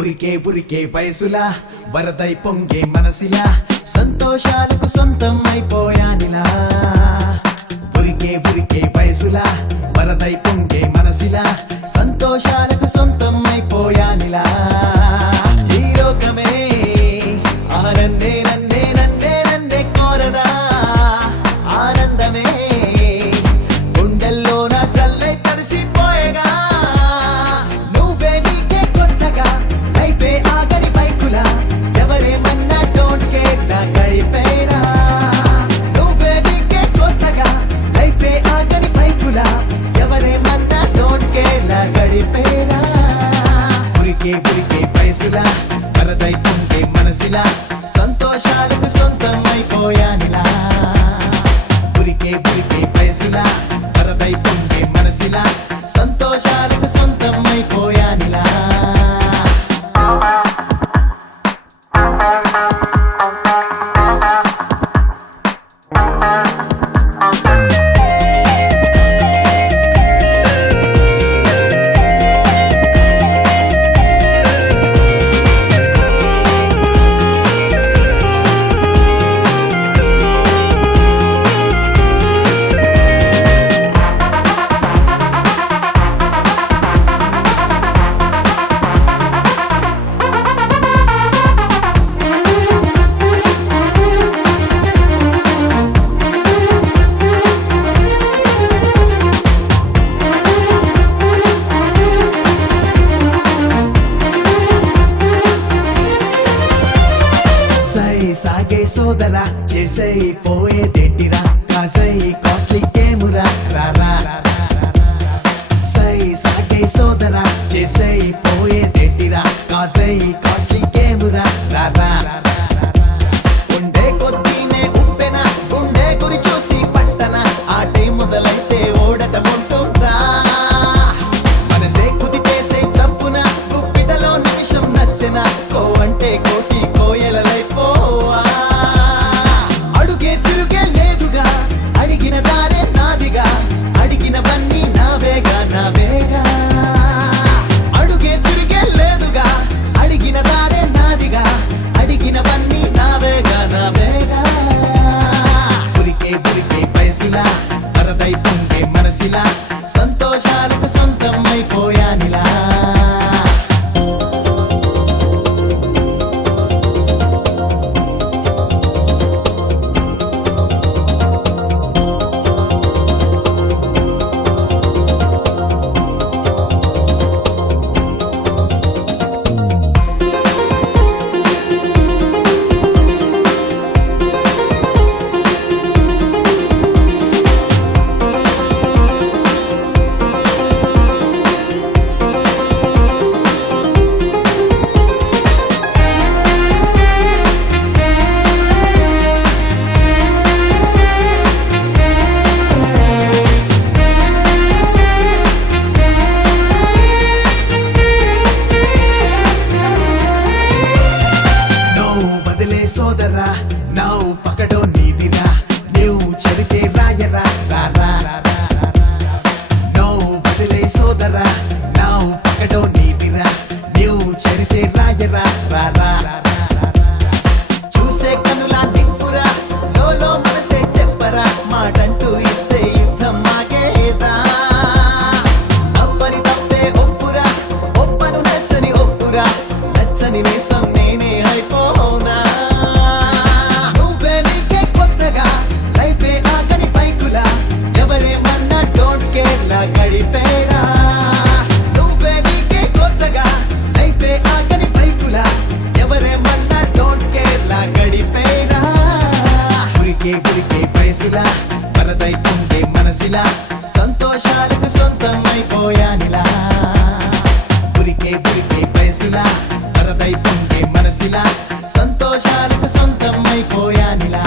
ఉరికే ఉరికే వయసులా వరదై పొంగే మనసిలా సంతోషాలకు సొంతం అయిపోయానిలా ఉరికే ఉరికే వయసులా వరదై పొంగే మనసిలా సంతోషాలకు సొంతం అయిపోయానిలా ఈ లోకమే నన్నే నన్నే నన్నే నన్నే కోరదా ఆనందమే గుండెల్లోన చల్లై తడిసిపోయేగా నువ్వే నీకే కొత్తగా లైఫే ఆగని బైకులా ఎవరేమన్నా డోంట్ కేర్ నా గడిపేరా నువ్వే నీకే కొత్తగా లైఫే ఆగని బైకులా ఎవరేమన్నా డోంట్ కేర్ నా గడిపేరా ఉరికే ఉరికే వయసులా వరదై పొంగే మనసిలా సంతోషాలకు సొంతం అయిపోయానిలా ఉరికే ఉరికే వయసులా వరదై పొంగే మనసిలా సంతోషాలకు సొంతం అయిపోయానిలా సాగే సోదరా చేసే పోయేదేంటిరా కాసై కాస్ట్లీ కేమురా రారా సై సాగే సోదరా చేసే పోయేదేంటిరా కాసై కాస్ట్లీ కేమురా రారా ఉండే కొద్దీనే ఉప్పెన గుండె గురి చూసి పట్టన ఆటే మొదలైతే ఓడటం ఉంటుందా మనసే కుదిపేసే చప్పున గుప్పిటలో నిమిషం నచ్చిన కో అంటే కోటి కోయలైపోవా అడుగే తిరుగే లేదుగా అడిగిన దారే నాదిగా అడిగినవన్నీ నావేగా నావేగా అడుగే తిరిగే లేదుగా అడిగిన దారే నాదిగా అడిగినవన్నీ నావేగా నావేగా ఉరికే ఉరికే వయసులా వరదై పొంగే మనసిలా సంతోషాలకు సొంతం అయిపోయానిలా సోదరా నావు పకడో నీదిరా నీవు చరితే రాయరా రారా నౌ బదిలే సోదరా నావు పకడో నీదిరా నీవు చరితే రాయరా రారా చూసే కనులా దిక్కురా లోలో మనసే చెప్పరా మాటంటూ ఇస్తే యుద్ధం మాకేదా అప్పని తప్పే ఒప్పురా ఒప్పను నచ్చని ఒప్పురా నచ్చని నేస్తం నేనే అయిపోనా గడిపేరా నువ్వే నీకే కొత్తగా లైఫే ఆగని బైకులా ఎవరేమన్నా డోంట్ కేర్ లా గడిపేరా ఉరికే ఉరికే వయసులా వరదై పొంగే మనసిలా సంతోషాలకు సొంతం అయిపోయానిలా ఉరికే ఉరికే వయసులా వరదై పొంగే మనసిలా సంతోషాలకు సొంతం అయిపోయానిలా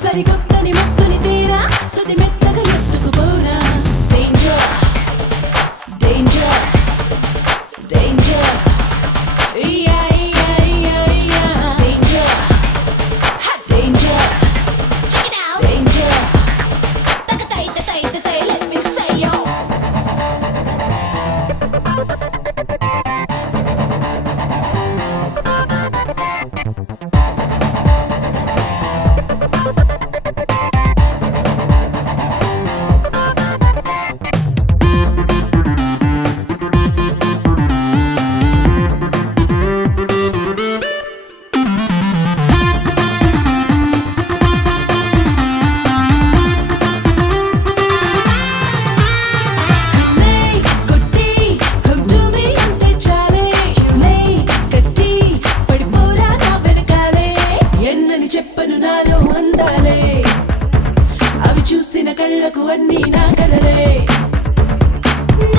సరికొత్తని ముక్కుని తీరా స్తుతి మెత్తగా ఎత్తుకుపోరా డేంజర్ డేంజర్ డేంజర్ యా యా యా యా danger danger check it out danger తగతై తై తై లెట్ మీ సే యో నా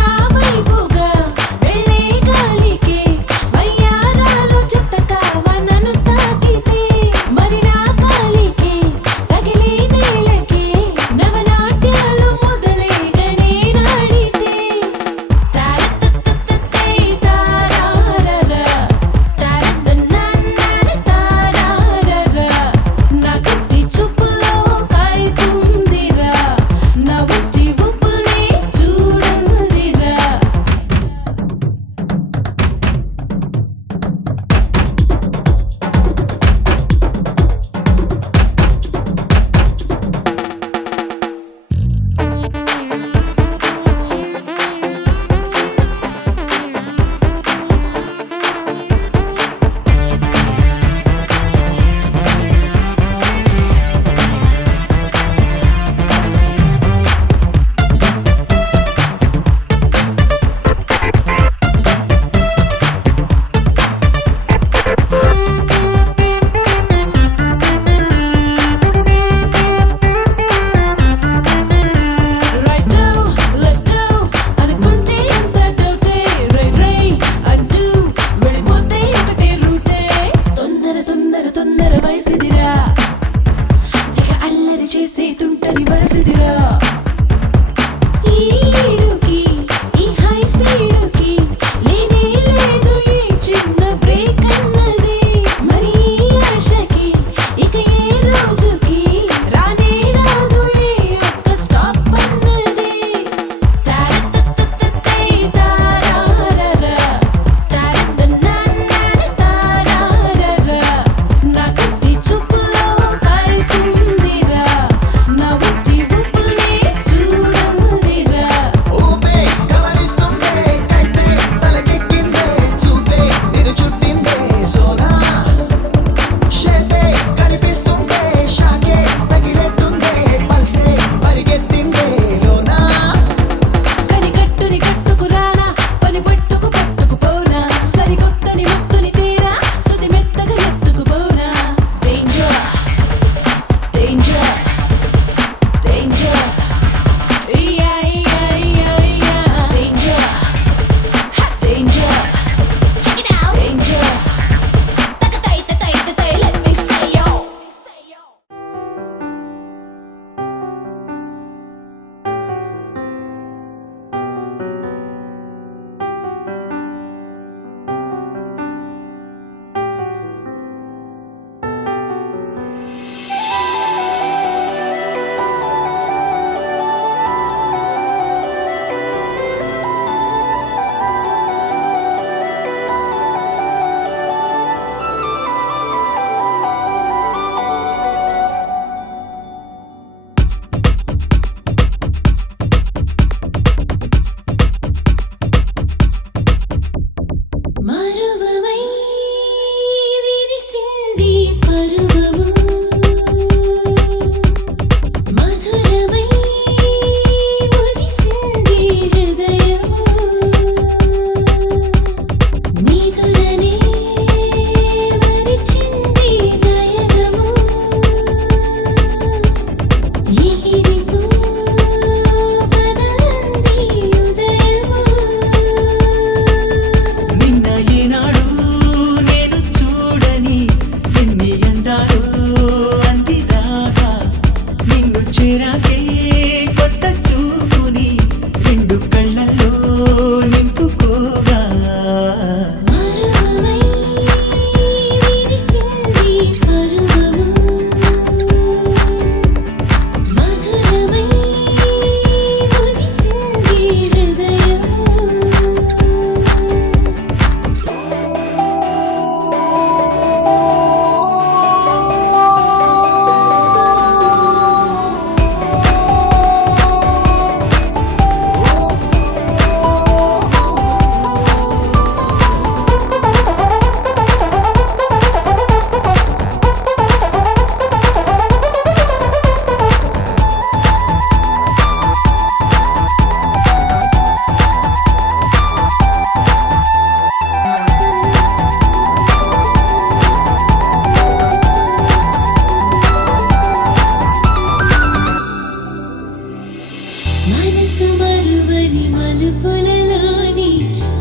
అల్లరి మలుపులలోని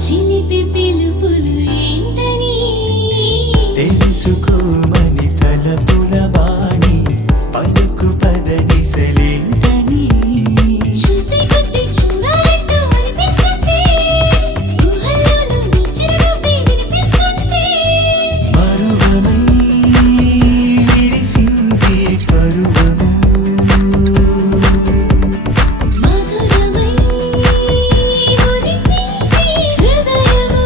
చిలిపి పిలుపులు ఏంటని తెలుసుకోమని తలపుల వాణి పలుకు పదనిసలేంటని చూసే కొద్ది చూడాలంటూ అనిపిస్తుంది ఊహల్లోనూ నీ చిరునవ్వే వినిపిస్తుంది మరువమై విరిసింది పరువము మధురమై మురిసింది హృదయము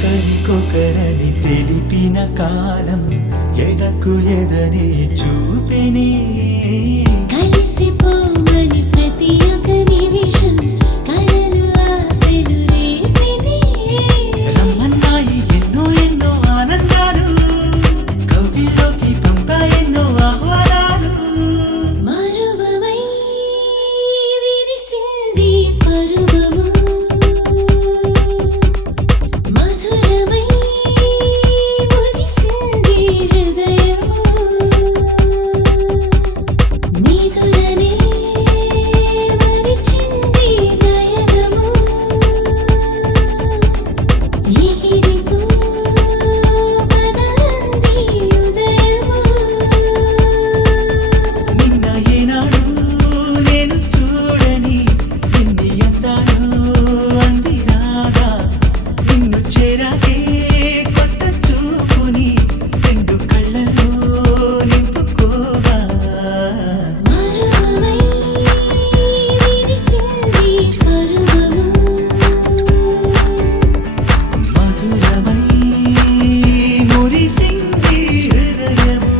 ఒకరికొకరని తెలిపిన కాలం ఎదకు ఎదనే చూపెనే కలిసిపోమని ప్రతి ఒక్క నిమిషం కలలు ఆశలు రేపినే రమ్మన్నాయి ఎన్నో ఎన్నో ఆనందాలు కవిలోకి పంపా ఎన్నో ఆహ్వానాలు మరువమై విరిసింది పరువము మధురమై మురిసింది హృదయము నీదురనే మరిచింది జయగము ఎగిరిపో పదంది ఉదయము నిన్న ఏనాడు నేను చూడని ఎన్ని అందాలు అందిరాగా నిన్ను చేరాకే కొత్త చూపుని రెండు కళ్ళలో నింపుకోగా మరువమై విరిసింది పరువము మధురమై మురిసింది హృదయము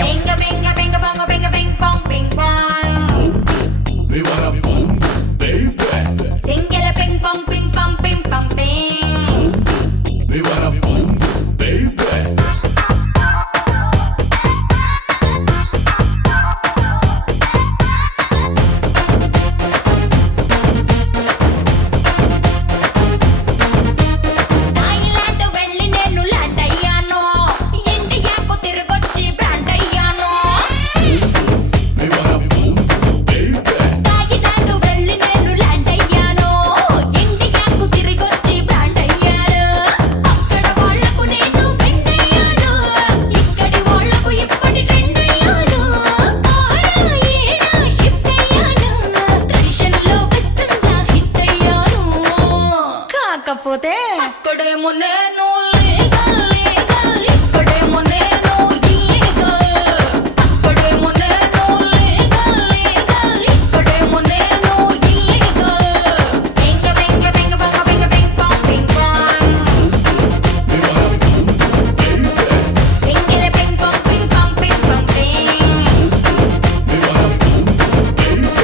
Binga binga binga bongo binga bing bong bing bong. We wanna boom, baby. Singela ping pong ping pong ping pong ping. We wanna boom, baby. Thailand వెళ్ళి నేను ల్యాండ్ అయ్యాను ఇండియాకు తిరిగొచ్చి బ్రాండ్ అయ్యాను We wanna boom, baby. Thailand వెళ్ళి నేను land అయ్యాను ఇండియాకు తిరిగొచ్చి brand అయ్యాను అక్కడ వాళ్ళకు నేను బెండ్ అయ్యాను ఇక్కడి వాళ్ళకు ఇప్పటి ట్రెండ్ అయ్యాను ఆడా ఏడా షిఫ్ట్ అయ్యాను ట్రెడిషన్ లో వెస్టర్న్ లా హిట్ అయ్యాను కాకపోతే అక్కడేమో నేను లీగల్ లీగల్ ఇక్కడేమో నేను ఇల్లీగల్ అక్కడేమో నేను లీగల్ లీగల్ ఇక్కడేమో నేను ఇల్లీగల్ బింగ బింగ బింగ బొంగ బింగ బింగ్ పాంగ్ బింగ్ పాంగ్ We wanna boom, baby. Single బింగ్ పాంగ్ బింగ్ పాంగ్ బింగ్ పాంగ్ బింగ్ We wanna boom, baby.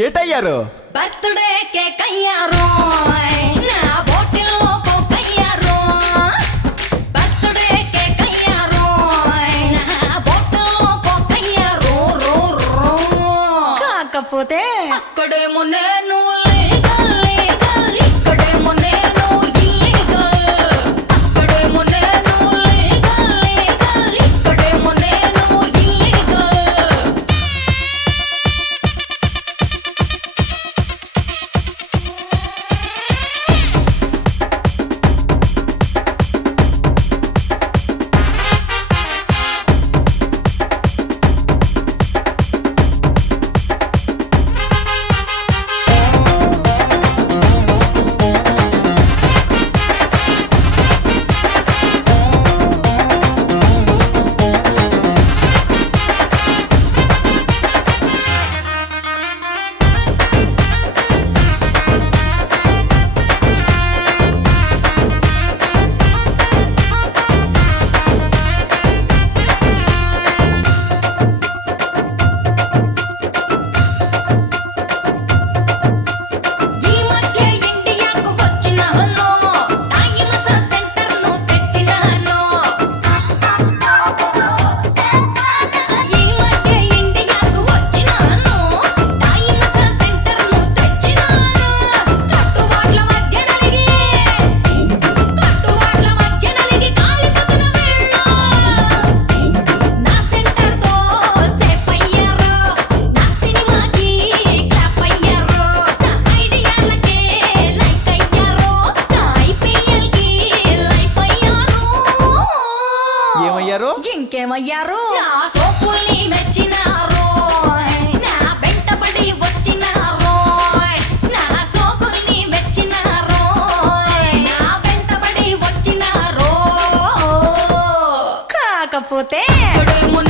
ఏటయ్యారు? బర్త్డే కేక్ అయ్యారు, నా బాటిల్లో కోక్ అయ్యారు. బర్త్డే కేక్ అయ్యారు, నా బాటిల్లో కోక్ అయ్యారు. కాకపోతే అక్కడేమో నేను లీగల్ లీగల్, ఇక్కడేమో నేను ఇల్లీగల్. అక్కడేమో నేను లీగల్ లీగల్, ఇక్కడేమో నేను ఇల్లీగల్. ఈ మధ్య ఇండియాకు వచ్చినాను, తాయి మసాజ్ సెంటర్ను తెచ్చినాను. ఈ మధ్య ఇండియాకు వచ్చినాను, తాయి మసాజ్ సెంటర్ను తెచ్చినాను. కట్టుబాట్ల మధ్య నలిగి కాలిపోతున్న వీళ్ళు నా సెంటర్తో సేఫ్ అయ్యారు, నా సినిమాకి క్లాప్ అయ్యారు, నా ఐడియాలకే లైక్ అయ్యారు, నా ఐపీఎల్కి లైఫ్ అయ్యారు. ఏమయ్యారు? ఇంకేమయ్యారు? నా సోపుల్ని మెచ్చినారు, నా వెంటబడి వచ్చినారు. నా సోకుల్ని మెచ్చినారు, నా వెంటబడి వచ్చినారు. కాకపోతే ఇక్కడేమో